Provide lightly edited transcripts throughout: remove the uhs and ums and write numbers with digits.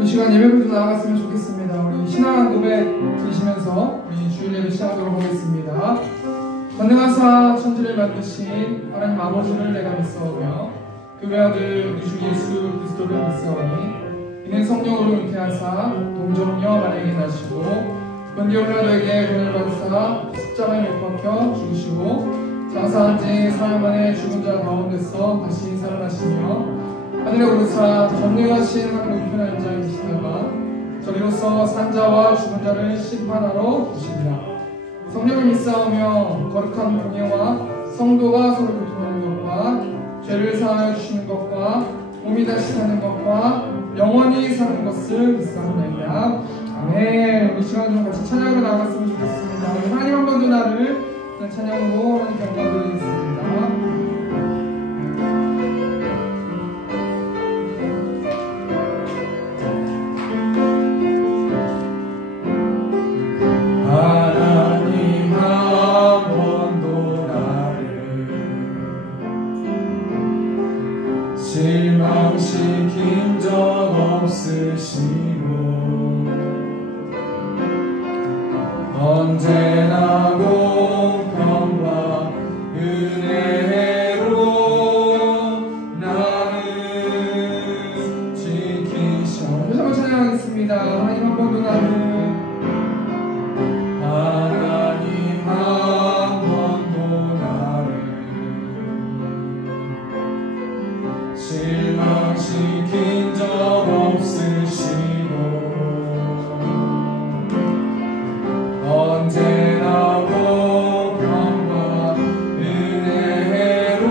이 시간 예배부터 나아갔으면 좋겠습니다. 우리 신앙 고백 드리시면서 우리 주일예배 시작하도록 하겠습니다. 전능하사 천지를 만드신 하나님 아버지를 내가 믿사오며 그 외아들 우리 주 예수 그리스도를 믿사오니 이는 성령으로 잉태하사 동정녀 마리아에게 나시고 본디오 빌라도에게 은혜를 받으사 십자가에 못 박혀 죽으시고 장사한 지 사흘 만에 죽은 자 가운데서 다시 살아나시며 하늘에 오르사 전능하신 하늘 우편한 자에 계시다가 저리로서 산자와 죽은 자를 심판하러 오십니다. 성령을 믿사오며 거룩한 공예와 성도가 서로 교통하는 것과 죄를 사하여 주시는 것과 몸이 다시 사는 것과 영원히 사는 것을 믿사옵나이다. 아멘. 우리 시간 좀 같이 찬양으로 나아갔으면 좋겠습니다. 하나님 한 번 더 나를 찬양으로 하나님께 영광 드리겠습니다. 실망시킨 적 없으시고 언제나 공평과 은혜로 나를 지키셔. 다시 한번 찬양하겠습니다. 하나님 한 번 더 나를 실망시킨 적 없으시고 언제나 공평과 은혜로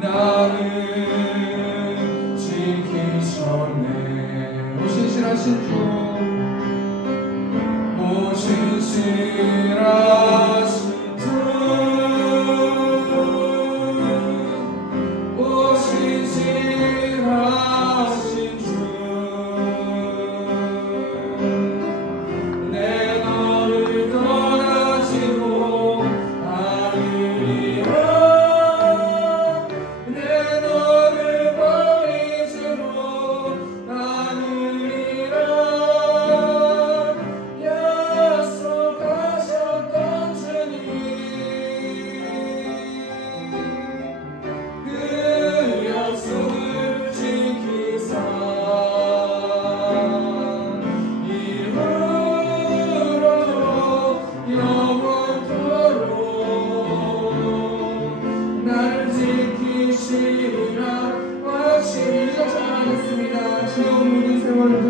나를 지키셨네. 오신실하신 주 오신실하신 주 오신실하신 주 내 너를 떠나지도 않으리라 내 너를 버리지도 않으리라 약속하셨던 주님 그 약속을 지키사 이후로 영원토록 나를 지키시리라 하시리라. 찬양하겠습니다. 지나온 모든 세월들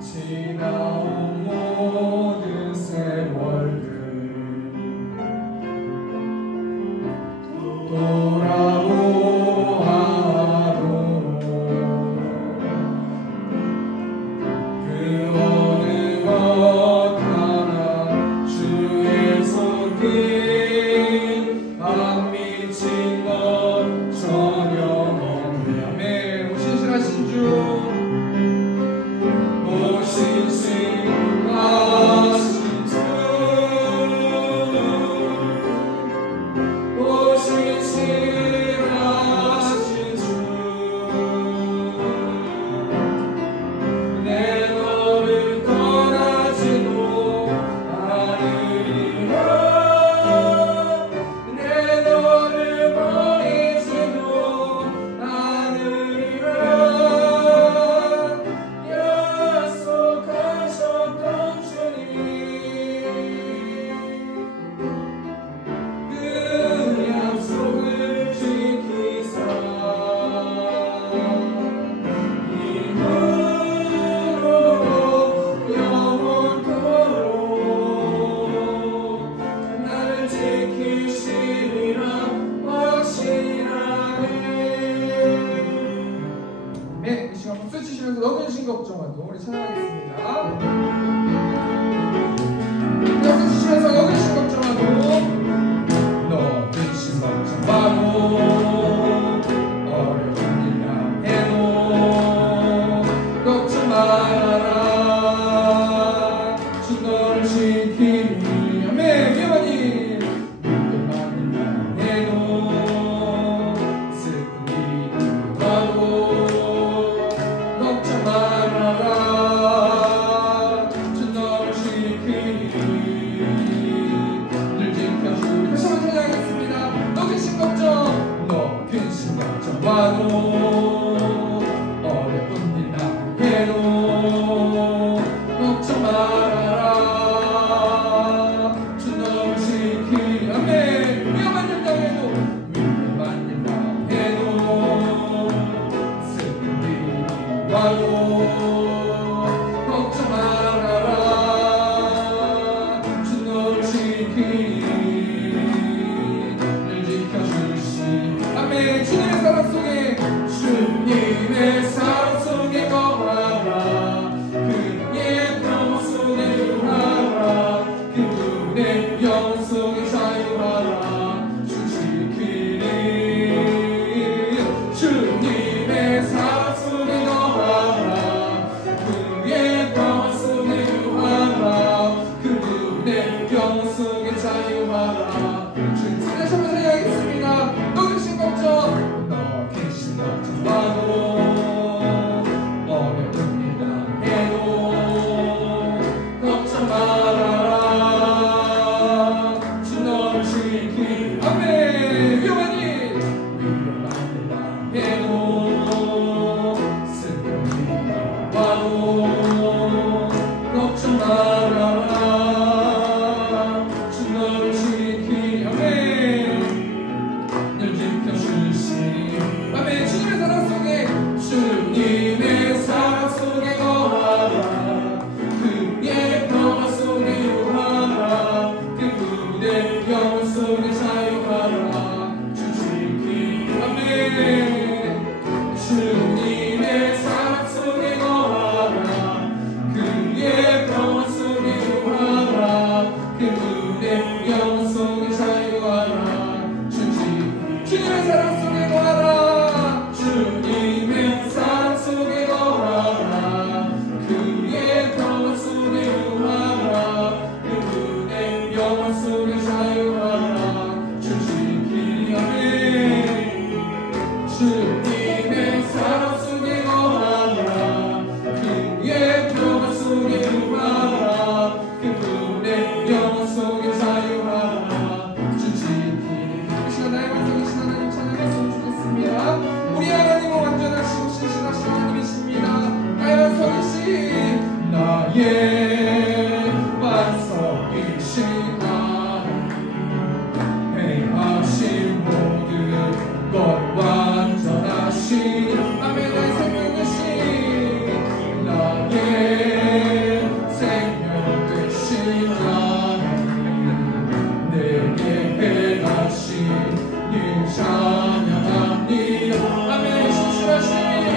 지나온 모든 세월들 돌아보아도 그 어느 것 하나 주의 손길 안 미친 것 전혀 없네. 아멘. 오신실하신 주 오신실하신 주 오신실하신 주 내 너를 떠나지도 않으리라 내 너를 버리지도 않으리라 약속하셨던 주님 그 약속을 지키사 이후로 영원토록 나를 지키시리라 확신하네. 네, 이 시간 박수 치시면서 너무 주신 걱정하도 우리 찬양하겠습니다. 박수 치시면서 너무 주신 걱정하도 너무 주신 걱정하도 어려운 일 당해도 걱정 말아라 주 너를 지키니. 아멘. 위험한 일 나의 반석이신 하나님 행하신 모든 것 완전하신 아멘 나의 생명 되신 나의 생명 되신 하나님 내게 행하신 일 찬양합니다 아멘 신실하신 하나님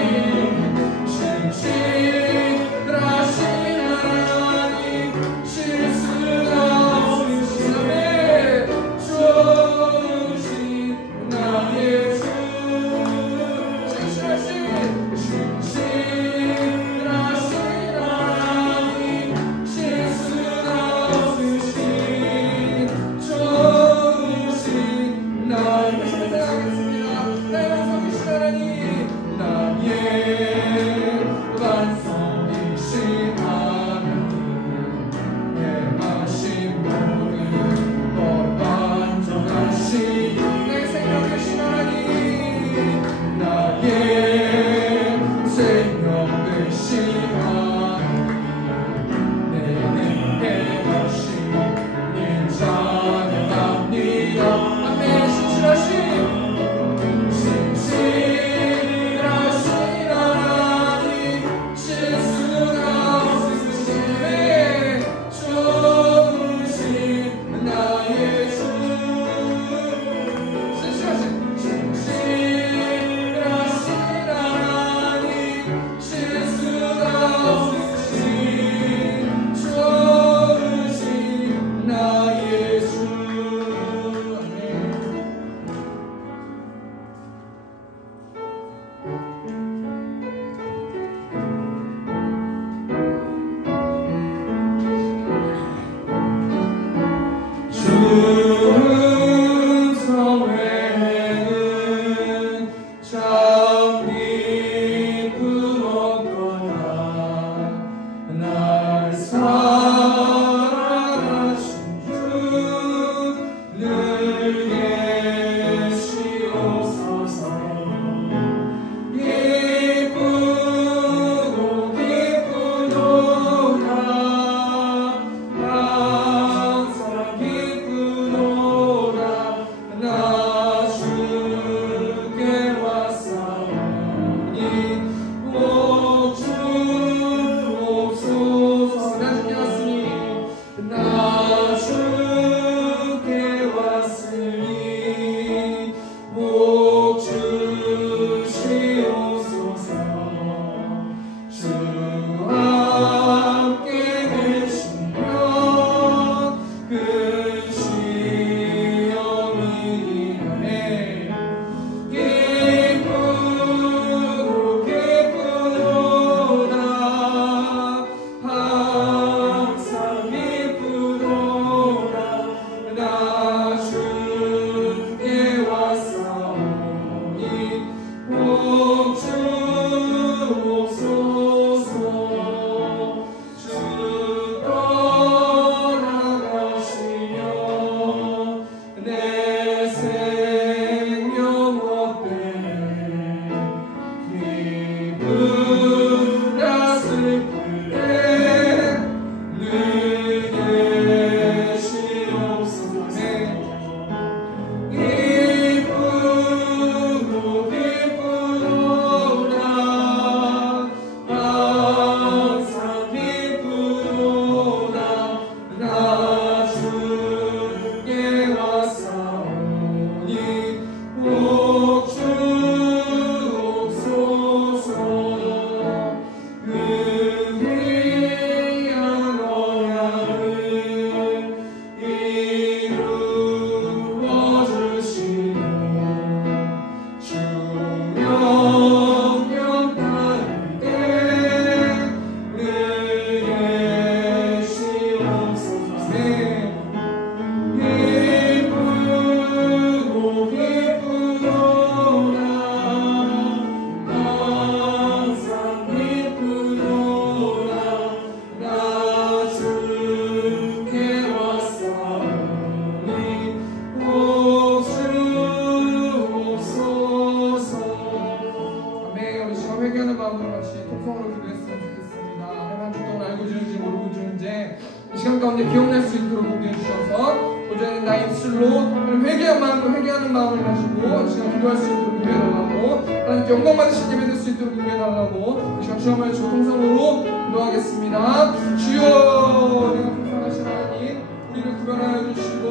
마음을 가지고 이 시간 기도할 수 있도록 인도해달라고, 하나님께 영광 받으신 예배 될 수 있도록 인도해달라고 이 시간 주 한번 주통성으로 기도하겠습니다. 주여, 내가 불쌍하신 하나님, 우리를 구별하여 주시고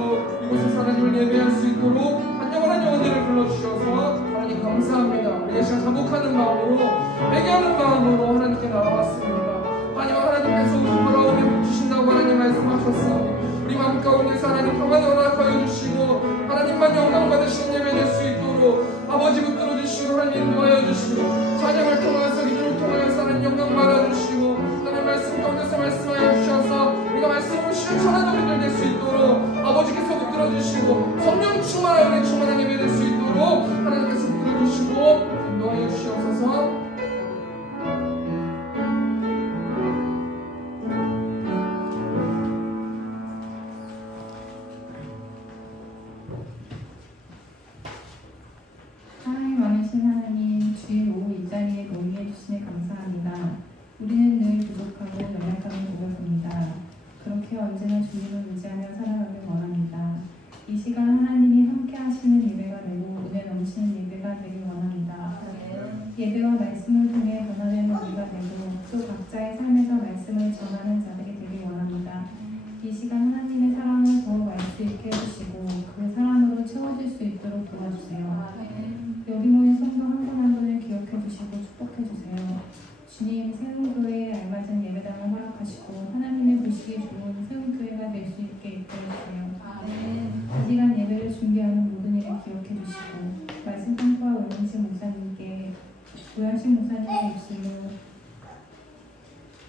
이곳에서 하나님을 예배할 수 있도록 한 영원한 영혼들을 불러주셔서 하나님 감사합니다. 우리가 시간 자복하는 마음으로, 회개하는 마음으로 하나님께 나아왔습니다. 하나님께서 우리 돌아오게 복주신다고 하나님 말씀하셨어. 우리 마음 가운데서 하나님 평안을 허락하여 주시고 하나님만 영광 받으시는 예배 될 수 있도록 아버지 붙들어 주시고 하나님 인도하여 주시고 찬양을 통해서 기도를 통하여서 하나님 영광 받아주시고 하나님 말씀 가운데서 말씀하여 주셔서 우리가 말씀으로 실천하는 우리들 될 수 있도록 아버지께서 붙들어 주시고 성령 충만하여 충만한 예배 될 수 있도록 하나님께서 붙들어 주시고 인도하여 주시옵소서. 주일 오후 이 자리에 모이게 해주시니 감사합니다. 우리는 늘 부족하고 연약함을 보였습니다. 그렇게 언제나 주님을 의지하며 살아가길 원합니다. 이 시간 하나님이 함께 하시는 예배가 되고 은혜 넘치는 예배가 되길 원합니다. 예배와 말씀을 통해 변화되는 우리가 되고 또 각자의 삶에서 말씀을 전하는 자들이 되길 원합니다. 이 시간 하나님의 사랑을 더욱 알 수 있게 해주시고 그 사랑으로 채워질 수 있도록 도와주세요. 여기 모인 성도 한 분 한 분을 기억해 주시고 축복해 주세요. 주님, 세운교회에 알맞은 예배당을 허락하시고 하나님의 보시기 좋은 세운교회가 될 수 있게 이끌어 주세요. 이 시간 예배를 준비하는 모든 일을 기억해 주시고 말씀 선포와 오영식 목사님께 오영식 목사님의 입술로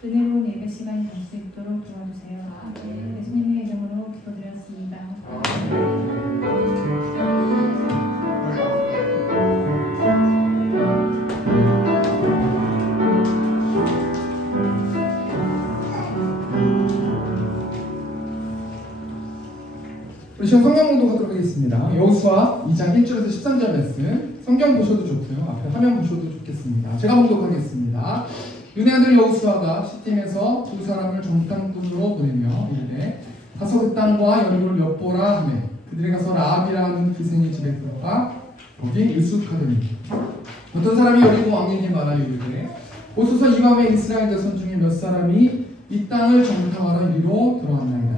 은혜로운 예배 시간이 될 수 있도록 도와주세요. 예수님의 이름으로 기도드렸습니다. 우리 지금 성경 공독하도록 하겠습니다. 여호수아 2장 1절에서 13절 말씀, 성경 보셔도 좋고요, 앞에 화면 보셔도 좋겠습니다. 제가 공독하겠습니다. 눈의 아들 여호수아가 시팀에서 두 사람을 정탐꾼으로 보내며 이르되 가서 그 땅과 여리고를 엿보라 하매 그들이 가서 라합이라 하는 기생의 집에 들어가 거기 일숙하더니 어떤 사람이 여리고 왕에게 말하여 이르되 오소서 이 밤에 이스라엘 자손 중에 몇 사람이 이 땅을 정탐하러 이리로 들어왔나이다.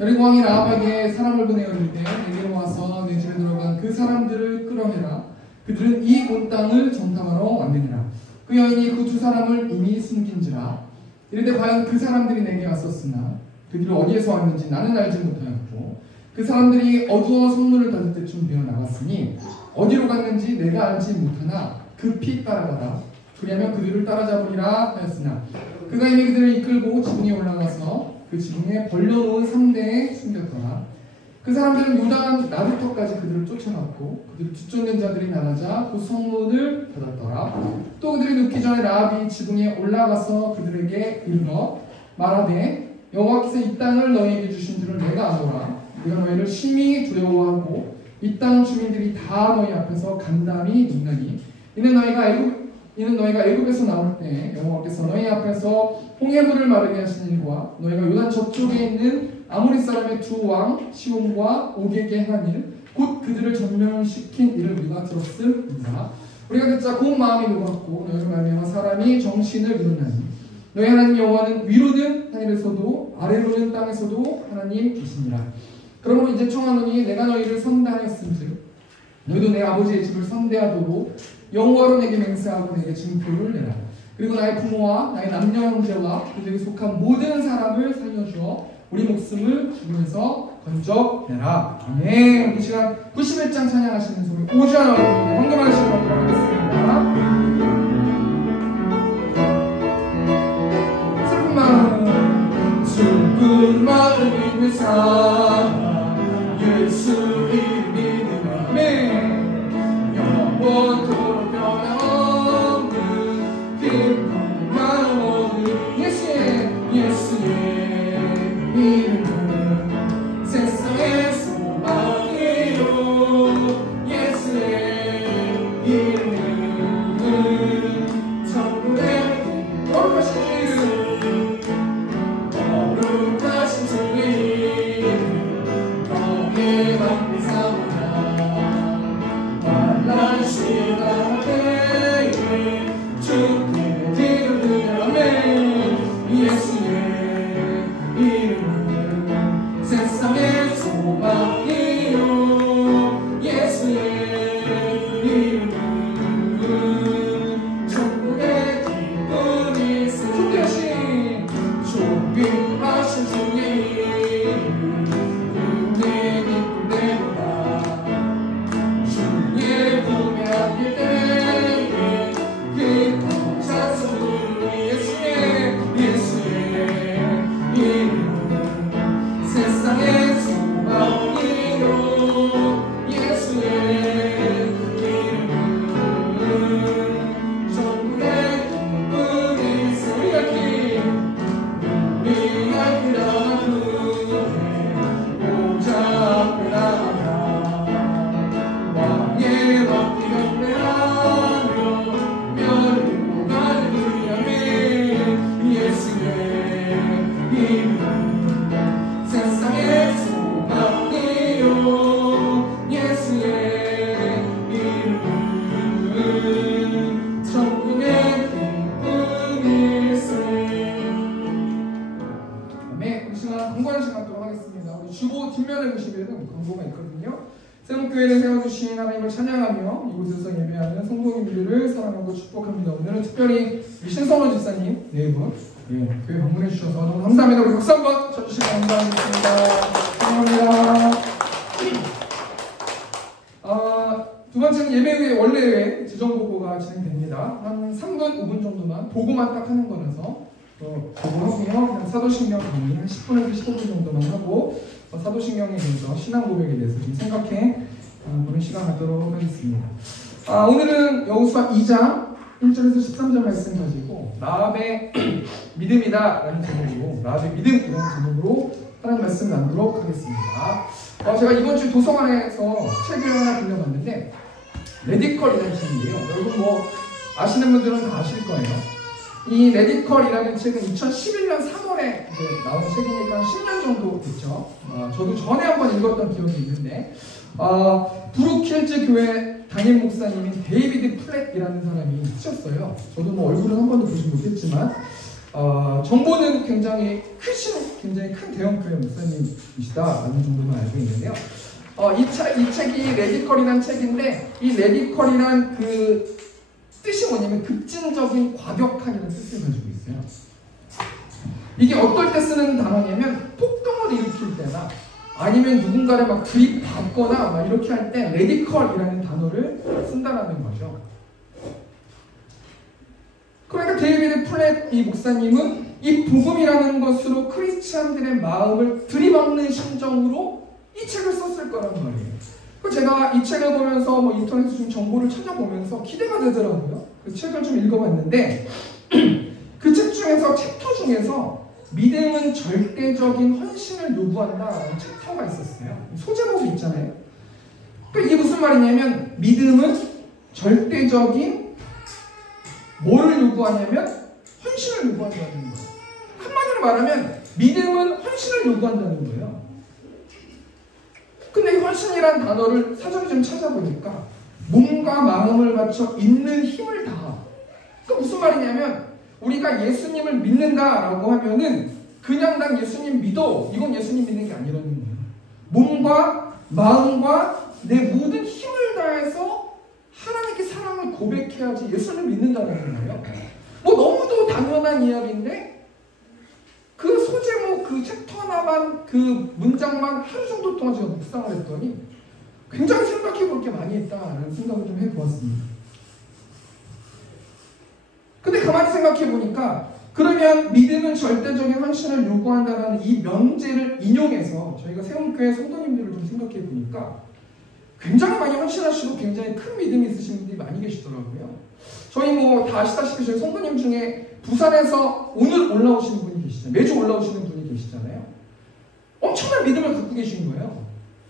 여리고 왕이 라합에게 사람을 보내어 이르되 내게로 와서 내 집에 들어간 그 사람들을 끌어내라. 그들은 이 온 땅을 정탐하러 왔느니라. 그 여인이 그 두 사람을 이미 숨긴지라. 이르되 과연 그 사람들이 내게 왔었으나 그들이 어디에서 왔는지 나는 알지 못하였고 그 사람들이 어두워 성문을 닫을 때쯤 되어 나갔으니 어디로 갔는지 내가 알지 못하나 급히 따라가라. 그리하면 그들을 따라잡으리라 하였으나 그가 이미 그들을 이끌고 지붕에 올라가서 그 지붕에 벌려놓은 3대에 숨겼더라. 그 사람들은 요단 나루터까지 그들을 쫓아갔고 그들을 뒤쫓는 자들이 나가자 그 성문을 닫았더라. 또 그들이 눕기 전에 라합이 지붕에 올라가서 그들에게 이르러 말하되 여호와께서 이 땅을 너희에게 주신 줄을 내가 아노라. 내가 너희를 심히 두려워하고 이 땅 주민들이 다 너희 앞에서 간담이 눕나니 이는 너희가 애굽에서 나올 때 여호와께서 너희 앞에서 홍해물을 마르게 하신 일과 너희가 요단 저쪽에 있는 아모리 사람의 두 왕 시온과 오게게 한 일 곧 그들을 전멸시킨 일을 우리가 들었음이다. 우리가 듣자 곧 마음이 녹았고 너희를 말미암아 사람이 정신을 잃었나니 너희 하나님 여호와는 위로는 하늘에서도 아래로는 땅에서도 하나님이시니라. 그러므로 이제 청하노니 내가 너희를 선대하였은즉 너희도 내 아버지의 집을 선대하도록 여호와로 내게 맹세하고 내게 증표를 내라. 그리고 나의 부모와 나의 남녀 형제와 그들이 속한 모든 사람을 살려주어 우리 목숨을 죽음에서 건져내라. 아멘. 이 시간 91장 찬양하시는 소리 오주하나 헌금하시는 것으로 하겠습니다. 슬픈 마음 있는 사람 예수 이름 믿으라. 아멘. 영원토록 변함없는 기쁜 마음 얻는 예수의 이름은 세상의 소망이요. 예수의 이름은 천국의 거룩하신 주님, 거룩하신 주님 교회를 세워주신 하나님을 찬양하며 이곳에서 예배하는 성도님들을 사랑하고 축복합니다. 오늘은 특별히 신성원 집사님 네 분 교회 방문해 주셔서 너무 감사합니다. 우리 박수 한번 쳐주시면 감사하겠습니다. 감사합니다. 두 번째는 예배 후에 원래 왜 지정보고가 진행됩니다. 한 3분, 5분 정도만 보고만 딱 하는 거라서 보고하고요. 그냥 사도신경 강의 한 10분에서 15분 정도만 하고 사도신경에 대해서 신앙 고백에 대해서 좀 생각해 보는 시간 갖도록 하겠습니다. 오늘은 여호수아 2장 1절에서 13절 말씀 가지고 라합의 믿음이다 라는 제목으로 라합의 믿음이라는 제목으로 하나님 말씀 나누도록 하겠습니다. 제가 이번 주 도서관에서 책을 하나 빌려봤는데 레디컬이라는 책이에요. 여러분 뭐 아시는 분들은 다 아실 거예요. 이 레디컬이라는 책은 2011년 3월에 나온 책이니까 10년 정도 됐죠. 저도 전에 한번 읽었던 기억이 있는데 브룩힐즈 교회 담임 목사님인 데이비드 플랫이라는 사람이 쓰셨어요. 저도 뭐 얼굴은 한 번도 보지 못했지만 정보는 굉장히 굉장히 큰 대형 교회 목사님이시다라는 정도만 알고 있는데요. 이 책이 레디컬이라는 책인데 이 레디컬이란 그 뜻이 뭐냐면 급진적인 과격한이라는 뜻을 가지고 있어요. 이게 어떨 때 쓰는 단어냐면 폭동을 일으킬 때나 아니면 누군가를 막 구입받거나 막 이렇게 할 때 레디컬이라는 단어를 쓴다라는 거죠. 그러니까 데이비드 플랫 이 목사님은 이 복음이라는 것으로 크리스찬들의 마음을 들이박는 심정으로 이 책을 썼을 거란 말이에요. 제가 이 책을 보면서 뭐 인터넷에 좀 정보를 찾아보면서 기대가 되더라고요. 그 책을 좀 읽어봤는데 그 책 중에서 챕터 중에서 믿음은 절대적인 헌신을 요구한다라는 챕터가 있었어요. 소제목이 있잖아요. 그러니까 이게 무슨 말이냐면 믿음은 절대적인 뭐를 요구하냐면 헌신을 요구한다는 거예요. 한마디로 말하면 믿음은 헌신을 요구한다는 거예요. 근데 이 헌신이란 단어를 사전에 좀 찾아보니까 몸과 마음을 바쳐 있는 힘을 다하. 그러니까 무슨 말이냐면 우리가 예수님을 믿는다라고 하면은 그냥 난 예수님 믿어 이건 예수님 믿는 게 아니라는 거예요. 몸과 마음과 내 모든 힘을 다해서 하나님께 사랑을 고백해야지 예수를 믿는다는 거예요. 뭐 너무도 당연한 이야기인데 그 소제목 그 챕터 하나만 그 문장만 하루 정도 동안 제가 묵상을 했더니 굉장히 생각해 볼 게 많이 있다라는 생각을 좀 해보았습니다. 근데 가만히 생각해 보니까 그러면 믿음은 절대적인 헌신을 요구한다는 이 명제를 인용해서 저희가 세움교회 성도님들을 좀 생각해 보니까 굉장히 많이 헌신하시고 굉장히 큰 믿음이 있으신 분들이 많이 계시더라고요. 저희 뭐 다 아시다시피 저희 성도님 중에 부산에서 오늘 올라오시는 분이 계시잖아요. 매주 올라오시는 분이 계시잖아요. 엄청난 믿음을 갖고 계신 거예요.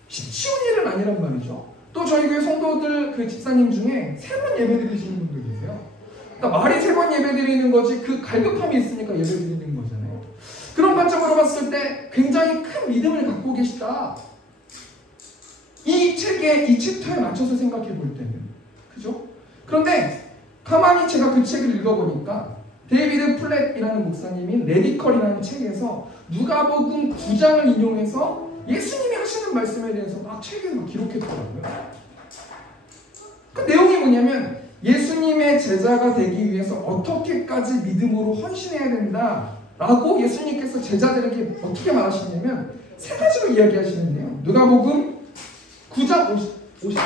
쉬운 일은 아니란 말이죠. 또 저희 교회 성도들 그 집사님 중에 3번 예배 드리시는 분들 계세요. 그러니까 말이 3번 예배 드리는 거지 그 갈급함이 있으니까 예배 드리는 거잖아요. 그런 관점으로 봤을 때 굉장히 큰 믿음을 갖고 계시다. 이 책에 이 챕터에 맞춰서 생각해 볼 때는 그죠? 그런데 가만히 제가 그 책을 읽어보니까 데이비드 플랫이라는 목사님이 레디컬이라는 책에서 누가복음 9장을 인용해서 예수님이 하시는 말씀에 대해서 막 책에 막 기록했더라고요. 그 내용이 뭐냐면 예수님의 제자가 되기 위해서 어떻게까지 믿음으로 헌신해야 된다라고 예수님께서 제자들에게 어떻게 말하시냐면 3가지로 이야기하시는데요. 누가복음 9장 50절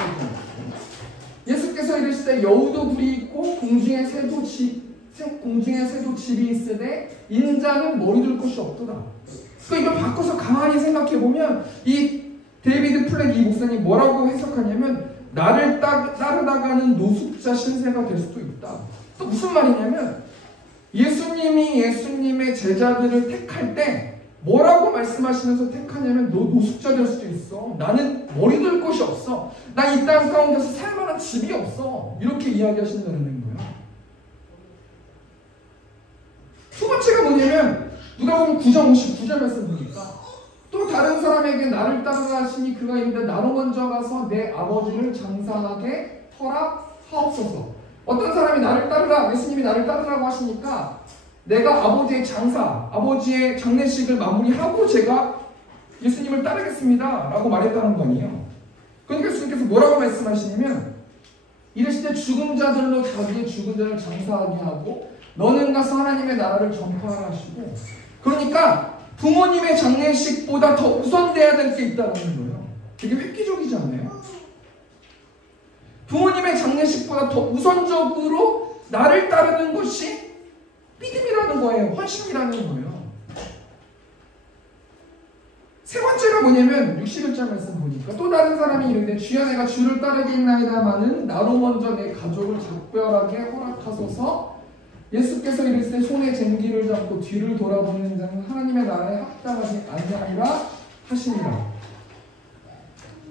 예수께서 이르시되 여우도 굴이 있고 공중에 새도 집이 있으되 인자는 머리 둘 곳이 없도다. 그러니까 이걸 바꿔서 가만히 생각해 보면 이 데이비드 플랫 이 목사님 뭐라고 해석하냐면 나를 따르다가는 노숙자 신세가 될 수도 있다. 또 무슨 말이냐면 예수님이 예수님의 제자들을 택할 때 뭐라고 말씀하시면서 택하냐면 너 노숙자 될 수도 있어. 나는 머리 둘 곳이 없어. 나 이 땅 가운데서 살 만한 집이 없어. 이렇게 이야기하신다는 거예요. 두 번째가 뭐냐면 누가복음 9장 59절 말씀 보니까 또 다른 사람에게 나를 따르라 하시니 그가 이르되 나로 먼저 가서 내 아버지를 장사하게 허락하옵소서. 어떤 사람이 나를 따르라 예수님이 나를 따르라고 하시니까 내가 아버지의 장사 아버지의 장례식을 마무리하고 제가 예수님을 따르겠습니다 라고 말했다는 거 아니에요. 그러니까 예수님께서 뭐라고 말씀하시냐면 이르실 때 죽은 자들로 자기의 죽은 자를 장사하게 하고 너는 가서 하나님의 나라를 전파하라 하시고, 그러니까 부모님의 장례식보다 더 우선돼야 될 게 있다는 거예요. 되게 획기적이지 않아요? 부모님의 장례식보다 더 우선적으로 나를 따르는 것이 믿음이라는 거예요. 헌신이라는 거예요. 세 번째가 뭐냐면 61절 말씀 보니까 또 다른 사람이 이르되 주여 내가 주를 따르겠나이다마는 나로 먼저 내 가족을 작별하게 허락하소서. 예수께서 이르시되 손에 쟁기를 잡고 뒤를 돌아보는 자는 하나님의 나라에 합당하지 아니하리라 하시니라.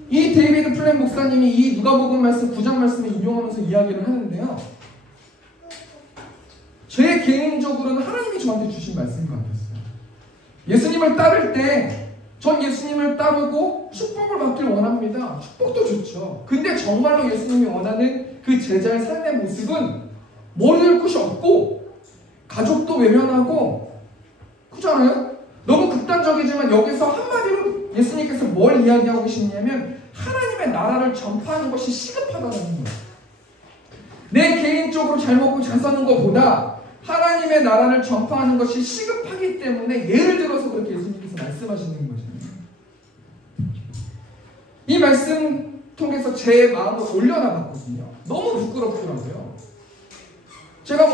이 데이비드 플랜 목사님이 이 누가복음 말씀 9장 말씀을 인용하면서 이야기를 하는데요. 제 개인적으로는 하나님이 저한테 주신 말씀인 것 같았어요. 예수님을 따를 때 전 예수님을 따르고 축복을 받길 원합니다. 축복도 좋죠. 근데 정말로 예수님이 원하는 그 제자의 삶의 모습은 머리를 끝이 없고 가족도 외면하고, 그렇잖아요? 너무 극단적이지만 여기서 한마디로 예수님께서 뭘 이야기하고 계시냐면 하나님의 나라를 전파하는 것이 시급하다는 거예요. 내 개인적으로 잘 먹고 잘 사는 것보다 하나님의 나라를 전파하는 것이 시급하기 때문에 예를 들어서 그렇게 예수님께서 말씀하시는 거죠. 이 말씀 통해서 제 마음을 올려나갔거든요. 너무 부끄럽더라고요. 제가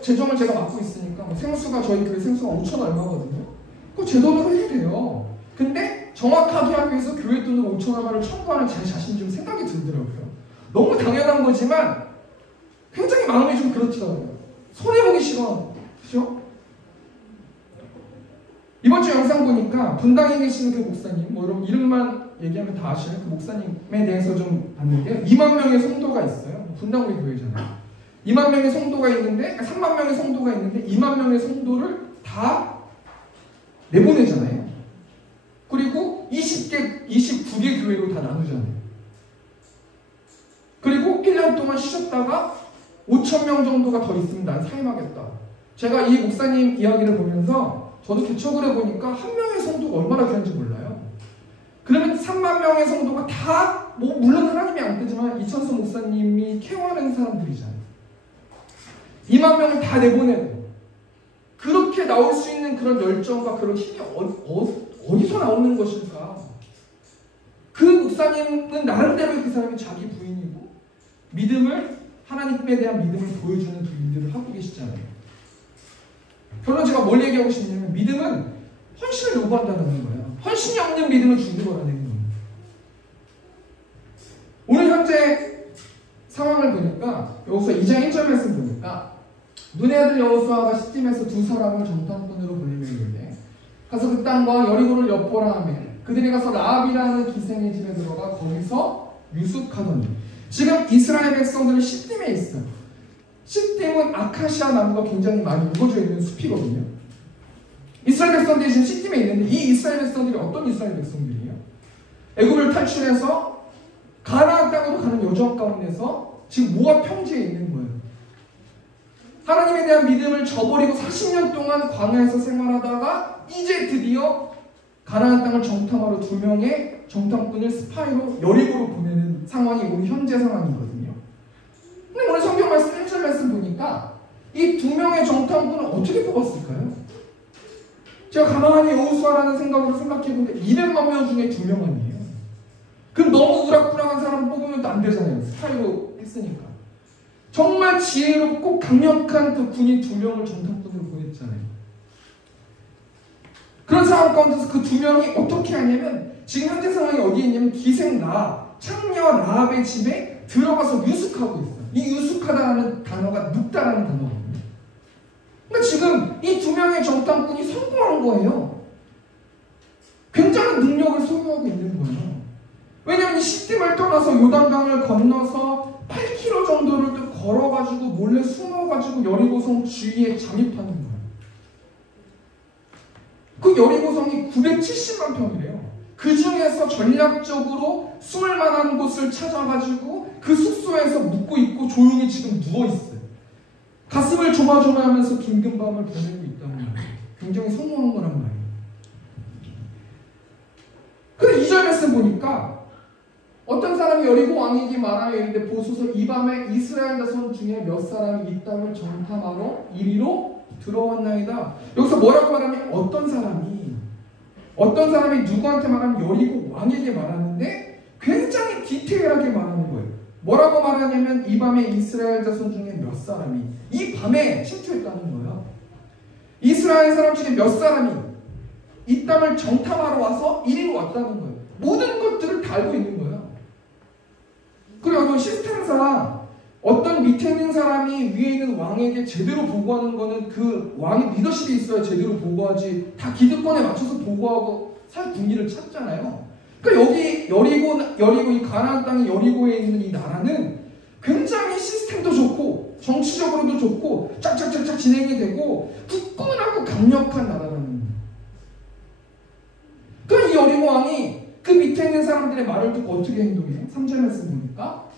재정을 제가 맡고 있으니까 생수가 저희 교회 생수가 5천 얼마거든요. 그거 제 돈으로 해야 돼요. 근데 정확하게 하기 위해서 교회 돈으로 5천 얼마를 청구하는 제 자신이 좀 생각이 들더라고요. 너무 당연한 거지만 굉장히 마음이 좀 그렇더라고요. 손해보기 싫어. 그죠? 이번 주 영상 보니까 분당에 계시는 그 목사님, 여러분 이름만 얘기하면 다 아시는 그 목사님에 대해서 좀 봤는데요. 2만 명의 성도가 있어요. 분당 우리 교회잖아요. 2만 명의 성도가 있는데, 3만 명의 성도가 있는데 2만 명의 성도를 다 내보내잖아요. 그리고 29개 교회로 다 나누잖아요. 그리고 1년 동안 쉬셨다가 5천 명 정도가 더 있으면 난 사임하겠다. 제가 이 목사님 이야기를 보면서 저도 개척을 해보니까 한 명의 성도가 얼마나 귀한지 몰라요. 그러면 3만 명의 성도가 다, 물론 하나님이 안 뜨지만 이천수 목사님이 케어하는 사람들이잖아요. 2만 명을 다 내보내고, 그렇게 나올 수 있는 그런 열정과 그런 힘이 어디서 나오는 것일까? 그 목사님은 나름대로 그 사람이 자기 부인이고 믿음을, 하나님에 대한 믿음을 보여주는 그 일들을 하고 계시잖아요. 결론 제가 뭘 얘기하고 싶냐면 믿음은 헌신을 요구한다는 거예요. 헌신이 없는 믿음은 죽는 거라는 거예요. 오늘 현재 상황을 보니까 여호수아 2장 1절 말씀 보니까 눈의 아들 여호수아가 시딤에서 두 사람을 정탐꾼으로 보내며 이르되 가서 그 땅과 여리고를 엿보라 하며 그들이 가서 라합이라는 기생의 집에 들어가 거기서 유숙하더니. 지금 이스라엘 백성들은 시딤에 있어요. 시딤은 아카시아 나무가 굉장히 많이 우거져 있는 숲이거든요. 이스라엘 백성들이 지금 시딤에 있는데 이 이스라엘 백성들이 어떤 이스라엘 백성들이에요? 애굽을 탈출해서 가나안 땅으로 가는 여정 가운데서 지금 모압 평지에 있는 거예요. 하나님에 대한 믿음을 저버리고 40년 동안 광야에서 생활하다가 이제 드디어 가나안 땅을 정탐하러 두 명의 정탐꾼을 스파이로 여리고로 보내는 상황이 오늘 현재 상황이거든요. 근데 오늘 성경 말씀 1절 말씀 보니까 이 두 명의 정탐꾼을 어떻게 뽑았을까요? 제가 가만히 여호수아라는 생각으로 생각해보는데 200만 명 중에 2명 아니에요. 그럼 너무 우락부락한 사람 뽑으면 또 안 되잖아요. 스파이로 했으니까. 정말 지혜롭고 강력한 그 군인 2명을 정탐꾼으로 보냈잖아요. 그런 상황 가운데서 그 2명이 어떻게 하냐면 지금 현재 상황이 어디에 있냐면 기생 라합, 창녀 라합의 집에 들어가서 유숙하고 있어요. 이 유숙하다라는 단어가 눕다라는 단어거든요. 그러니까 지금 이 2명의 정탐꾼이 성공한 거예요. 굉장한 능력을 소유하고 있는 거예요. 왜냐하면 이 시딤을 떠나서 요단강을 건너서 8km 정도를 또 걸어가지고 몰래 숨어가지고 여리고성 주위에 잠입하는 거예요. 그 여리고성이 970만 평이래요. 그 중에서 전략적으로 숨을 만한 곳을 찾아가지고 그 숙소에서 묵고 있고 조용히 지금 누워있어요. 가슴을 조마조마하면서 긴긴 밤을 보내고 있다는 거예요. 굉장히 성공한 거란 말이에요. 근데 2절 말씀 보니까 어떤 사람이 여리고 왕에게 말하여 이르되 보소서 이 밤에 이스라엘 자손 중에 몇 사람이 이 땅을 정탐하러 이리로 들어왔나이다. 여기서 뭐라고 말하면 어떤 사람이 누구한테 말하면 여리고 왕에게 말하는데 굉장히 디테일하게 말하는 거예요. 뭐라고 말하냐면 이 밤에 이스라엘 자손 중에 몇 사람이 이 밤에 침투했다는 거예요. 이스라엘 사람 중에 몇 사람이 이 땅을 정탐하러 와서 이리로 왔다는 거예요. 모든 것들을 다 알고 있는 거예요. 그리고 시스템상 어떤 밑에 있는 사람이 위에 있는 왕에게 제대로 보고하는 거는 그 왕의 리더십이 있어야 제대로 보고하지, 다 기득권에 맞춰서 보고하고 살 분기를 찾잖아요. 그러니까 여기 여리고 이 가나안 땅의 여리고에 있는 이 나라는 굉장히 시스템도 좋고 정치적으로도 좋고 짝짝짝짝 진행이 되고 굳건하고 강력한 나라라는 거예요. 그럼 이 여리고 왕이 그 밑에 있는 사람들의 말을 듣고 어떻게 행동해요? 3절 말씀 보니까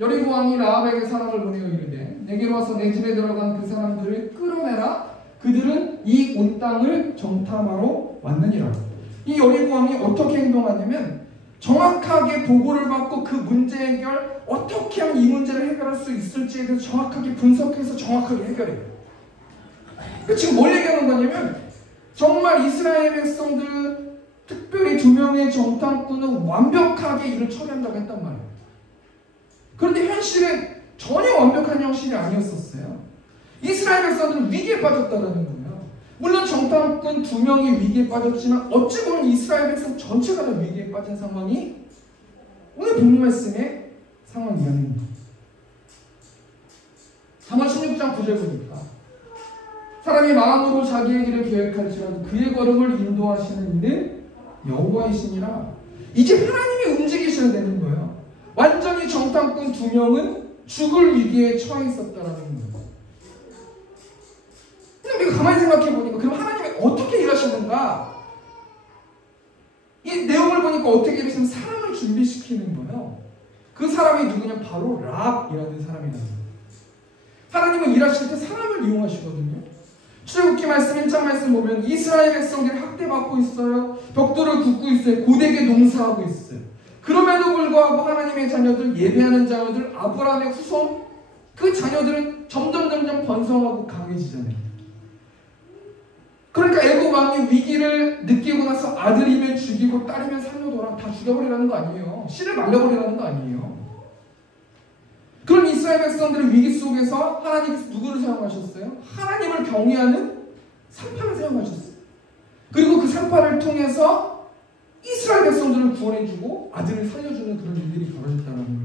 여리고 왕이 라합에게 사람을 보내어 이르되 내게로 와서 내 집에 들어간 그 사람들을 끌어내라. 그들은 이 온 땅을 정탐하러 왔느니라. 이 여리고 왕이 어떻게 행동하냐면 정확하게 보고를 받고 그 문제 해결, 어떻게 하면 이 문제를 해결할 수 있을지에 대해서 정확하게 분석해서 정확하게 해결해요. 지금 뭘 얘기하는 거냐면 정말 이스라엘 백성들 특별히 2명의 정탐꾼은 완벽하게 일을 처리한다고 했단 말이에요. 그런데 현실은 전혀 완벽한 형식이 아니었었어요. 이스라엘 백성들은 위기에 빠졌다는 거예요. 물론 정탐꾼 2명이 위기에 빠졌지만 어찌 보면 이스라엘 백성 전체가 다 위기에 빠진 상황이 오늘 본문 말씀의 상황이라는 거예요. 잠언 16장 9절 보니까 사람이 마음으로 자기의 길을 계획할지라도 그의 걸음을 인도하시는 이는 여호와이시니라. 이제 하나님이 움직이셔야 되는 거예요. 완전히 정탐꾼 2명은 죽을 위기에 처해 있었다라는 거예요. 근데 우리가 가만히 생각해 보니까 그럼 하나님이 어떻게 일하시는가? 이 내용을 보니까 어떻게 일하시면 사람을 준비시키는 거예요. 그 사람이 누구냐? 바로 라합이라는 사람이라는 거예요. 하나님은 일하실 때 사람을 이용하시거든요. 출애굽기 말씀 1장 말씀 보면 이스라엘 백성들이 학대받고 있어요. 벽돌을 굽고 있어요. 고되게 농사하고 있어요. 그럼에도 불구하고 하나님의 자녀들, 예배하는 자녀들, 아브라함의 후손, 그 자녀들은 점점 번성하고 강해지잖아요. 그러니까 애굽 왕이 위기를 느끼고 나서 아들이면 죽이고 딸이면 살려둬라, 다 죽여버리라는 거 아니에요. 씨를 말려버리라는 거 아니에요. 그런 이스라엘 백성들의 위기 속에서 하나님께서 누구를 사용하셨어요? 하나님을 경외하는 산파를 사용하셨어요. 그리고 그 산파를 통해서 이스라엘 백성들을 구원해주고 아들을 살려주는 그런 일들이 벌어졌다는 거예요.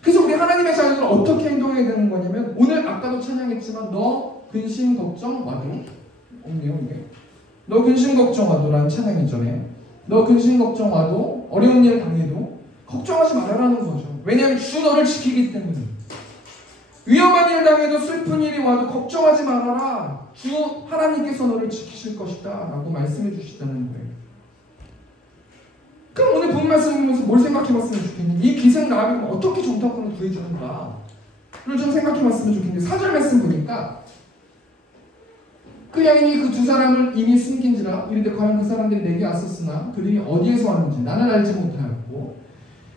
그래서 우리 하나님의 자녀들은 어떻게 행동해야 되는 거냐면 오늘 아까도 찬양했지만 너 근심 걱정 와도 없네요 이게. 너 근심 걱정 와도라는 찬양이잖아요. 너 근심 걱정 와도 어려운 일 당해도 걱정하지 말아라는 거죠. 왜냐하면 주 너를 지키기 때문에. 위험한 일 당해도 슬픈 일이 와도 걱정하지 말아라. 주 하나님께서 너를 지키실 것이다 라고 말씀해 주시다는 거예요. 그럼 오늘 본 말씀 보면서 뭘 생각해 봤으면 좋겠는데 이 기생 라합이 어떻게 정탐꾼을 구해주는가를 좀 생각해 봤으면 좋겠는데 4절 말씀 보니까 그 여인이 그 2사람을 이미 숨긴지라 이르되 과연 그 사람들이 내게 왔었으나 그들이 어디에서 왔는지 나는 알지 못하였고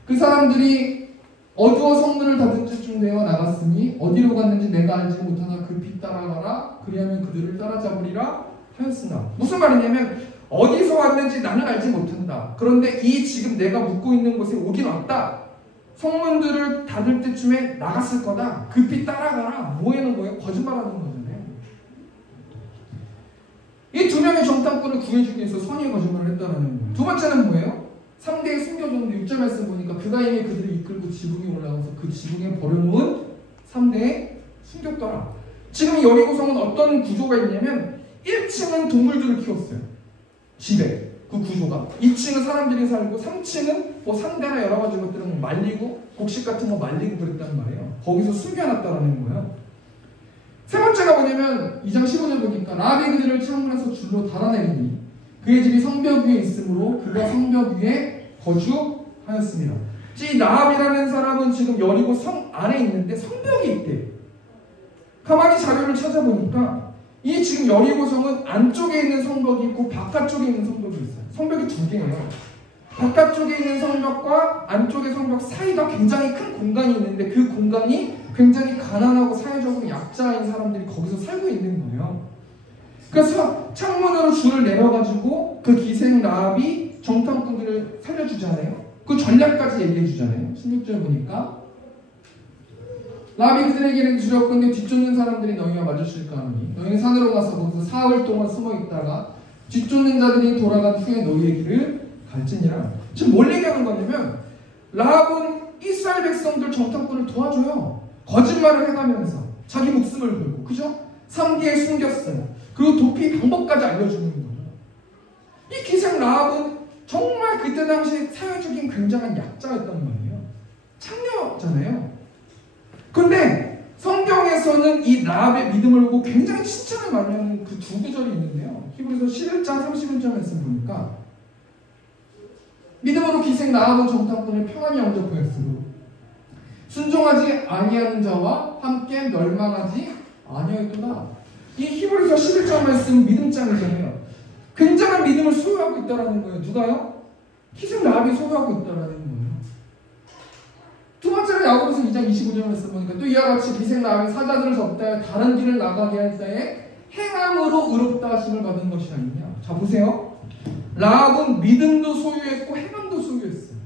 그 사람들이 어두워 성문을 닫은 즈쯤 되어 나갔으니 어디로 갔는지 내가 알지 못하나 급히 따라가라 그리하면 그들을 따라잡으리라 하였으나 무슨 말이냐면 어디서 왔는지 나는 알지 못한다. 그런데 이 지금 내가 묵고 있는 곳에 오긴 왔다. 성문들을 닫을 때쯤에 나갔을 거다. 급히 따라가라. 뭐 하는 거예요? 거짓말하는 거잖아요. 이 2명의 정탐꾼을 구해주기 위해서 선의의 거짓말을 했다는 거예요. 두 번째는 뭐예요? 상대에 숨겨줬는데 6절 말씀 보니까 그가 이미 그들을 이끌고 지붕에 올라가서 그 지붕에 버려놓은 3대에 숨겼더라. 지금 이 여리고성은 어떤 구조가 있냐면 1층은 동물들을 키웠어요. 집에 그 구조가 2층은 사람들이 살고 3층은 뭐 상대나 여러 가지 것들은 말리고 곡식 같은 거 말리고 그랬단 말이에요. 거기서 숨겨놨다라는 거예요. 세 번째가 뭐냐면 2장 15절 보니까 라합이 그들을 창문에서 줄로 달아내리니 그의 집이 성벽 위에 있으므로 그가 성벽 위에 거주하였습니다. 이 라합이라는 사람은 지금 여리고 성 안에 있는데 성벽이 있대. 가만히 자료를 찾아보니까 이 지금 여리고성은 안쪽에 있는 성벽이 있고 바깥쪽에 있는 성벽이 있어요. 성벽이 2개예요. 바깥쪽에 있는 성벽과 안쪽의 성벽 사이가 굉장히 큰 공간이 있는데 그 공간이 굉장히 가난하고 사회적으로 약자인 사람들이 거기서 살고 있는 거예요. 그래서 창문으로 줄을 내려가지고 그 기생 라합이 정탐꾼들을 살려주잖아요. 그 전략까지 얘기해주잖아요. 16절 보니까 라합이 그들에게는 두렵건대 뒤쫓는 사람들이 너희와 마주칠까 하니 너희는 산으로 가서 거기서 사흘 동안 숨어 있다가 뒤쫓는 자들이 돌아간 후에 너희의 길을 갈지니라. 지금 뭘 얘기하는 거냐면 라합은 이스라엘 백성들 정탐꾼을 도와줘요. 거짓말을 해가면서 자기 목숨을 걸고, 그죠? 3기에 숨겼어요. 그리고 도피 방법까지 알려주는 거예요. 이 기생 라합은 정말 그때 당시 사회적인 굉장한 약자였단 말이에요. 창녀잖아요. 근데 성경에서는 이 라합의 믿음을 보고 굉장히 칭찬을 많이 하는 그 두 구절이 있는데요. 히브리서 11장 31절 말씀 보니까 믿음으로 기생 라합은 정탐꾼을 평안히 영접하였으므로 순종하지 아니하는 자와 함께 멸망하지 아니하였도다. 이 히브리서 11장 말씀은 믿음장이잖아요. 굉장한 믿음을 소유하고 있다는 거예요. 누가요? 기생 라합이 소유하고 있다는 거예요. 두 번째로 야고보서 2장 25절 말씀 보니까 또 이와 같이 기생 라합이 사자들을 접대하여 다른 길을 나가게 할 때에 행함으로 의롭다 하심을 받은 것이 아니냐. 자 보세요. 라합은 믿음도 소유했고 행함도 소유했어요.